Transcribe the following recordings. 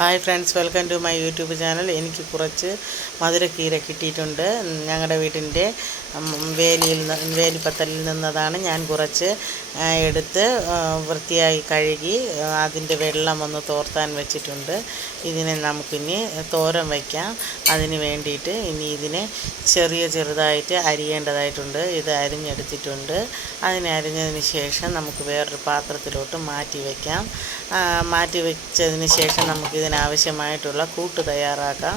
Hi friends, welcome to my YouTube channel. എനിക്ക് കുറച്ച് മധുരക്കീര കിട്ടിയിട്ടുണ്ട്. ഞങ്ങളുടെ വീടിൻ്റെ വേലിപ്പത്തലിൽ നിന്നതാണ്. ഞാൻ കുറച്ച് എടുത്ത് വൃത്തിയായി കഴുകി അതിൻ്റെ വെള്ളം ഒന്ന് തോർത്താൻ വെച്ചിട്ടുണ്ട്. ഇതിനെ നമുക്കിനി തോരൻ വയ്ക്കാം. അതിന് വേണ്ടിയിട്ട് ഇനി ഇതിനെ ചെറുതായിട്ട് അരിയേണ്ടതായിട്ടുണ്ട്. ഇത് അരിഞ്ഞെടുത്തിട്ടുണ്ട്. അതിനെ അരിഞ്ഞതിന് ശേഷം നമുക്ക് വേറൊരു പാത്രത്തിലോട്ട് മാറ്റി വയ്ക്കാം. മാറ്റി വെച്ചതിന് ശേഷം നമുക്കിതിനാവശ്യമായിട്ടുള്ള കൂട്ട് തയ്യാറാക്കാം.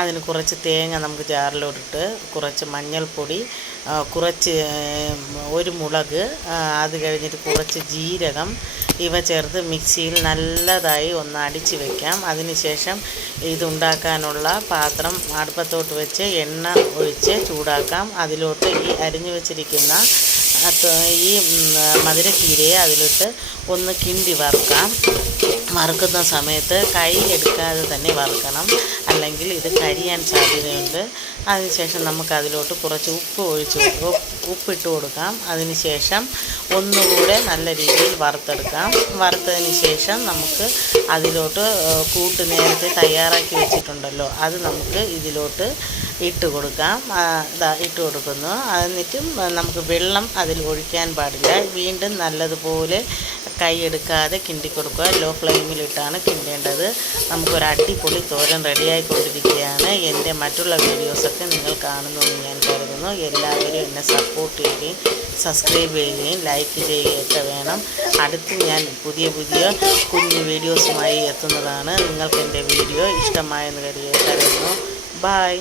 അതിന് കുറച്ച് തേങ്ങ നമുക്ക് ജാറിലോട്ടിട്ട്, കുറച്ച് മഞ്ഞൾപ്പൊടി, കുറച്ച് ഒരു മുളക്, അത് കഴിഞ്ഞിട്ട് കുറച്ച് ജീരകം ഇവ ചേർത്ത് മിക്സിയിൽ നല്ലതായി ഒന്ന് അടിച്ച് വയ്ക്കാം. അതിനുശേഷം ഇതുണ്ടാക്കാനുള്ള പാത്രം അടുപ്പത്തോട്ട് വെച്ച് എണ്ണ ഒഴിച്ച് ചൂടാക്കാം. അതിലോട്ട് ഈ അരിഞ്ഞു വെച്ചിരിക്കുന്ന ഈ മധുരക്കീരയെ അതിലിട്ട് ഒന്ന് കിണ്ടി വറുക്കാം. വറുക്കുന്ന സമയത്ത് കൈ എടുക്കാതെ തന്നെ വറുക്കണം, അല്ലെങ്കിൽ ഇത് കരിയാൻ സാധ്യതയുണ്ട്. അതിനുശേഷം നമുക്കതിലോട്ട് കുറച്ച് ഉപ്പിട്ട് കൊടുക്കാം. അതിനുശേഷം ഒന്നുകൂടെ നല്ല രീതിയിൽ വറുത്തെടുക്കാം. വറുത്തതിന് ശേഷം നമുക്ക് അതിലോട്ട് കൂട്ട് നേരത്തെ തയ്യാറാക്കി വെച്ചിട്ടുണ്ടല്ലോ, അത് നമുക്ക് ഇതിലോട്ട് ഇട്ട് കൊടുക്കാം. ഇട്ട് കൊടുക്കുന്നു. എന്നിട്ടും നമുക്ക് വെള്ളം അതിൽ ഒഴിക്കാൻ പാടില്ല. വീണ്ടും നല്ലതുപോലെ കൈ എടുക്കാതെ കിണ്ടി കൊടുക്കുക. ലോ ഫ്ലെയിമിലിട്ടാണ് കിണ്ടേണ്ടത്. നമുക്കൊരു അടിപൊളി തോരൻ റെഡിയായിക്കൊണ്ടിരിക്കുകയാണ്. എൻ്റെ മറ്റുള്ള വീഡിയോസൊക്കെ നിങ്ങൾ കാണുന്നുവെന്ന് ഞാൻ കരുതുന്നു. എല്ലാവരും എന്നെ സപ്പോർട്ട് ചെയ്യുകയും സബ്സ്ക്രൈബ് ചെയ്യുകയും ലൈക്ക് ചെയ്യുകയൊക്കെ വേണം. അടുത്ത് ഞാൻ പുതിയ കുഞ്ഞു വീഡിയോസുമായി എത്തുന്നതാണ്. നിങ്ങൾക്ക് എൻ്റെ വീഡിയോ ഇഷ്ടമായെന്ന് കരുതുന്നു. ബായ്.